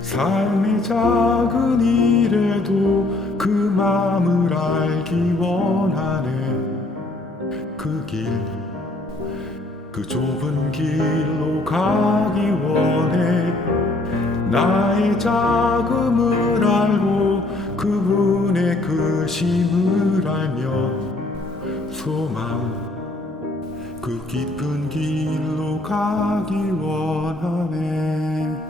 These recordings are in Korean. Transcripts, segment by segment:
삶의 작은 일에도 그 마음을 알기 원하네. 그 길, 그 좁은 길로 가기 원해. 나의 자금을 알고 그분의 크심을 알며 소망 그 깊은 길로 가기 원하네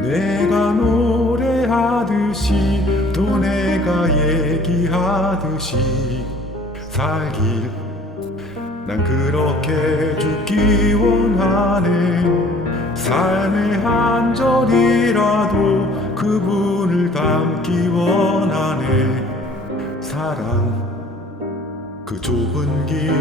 내가 노래하듯이 또 내가 얘기하듯이 살길. 난 그렇게 죽기 원하네. 삶의 한 절이라도 그분을 담기 원하네. 사랑 그 좁은 길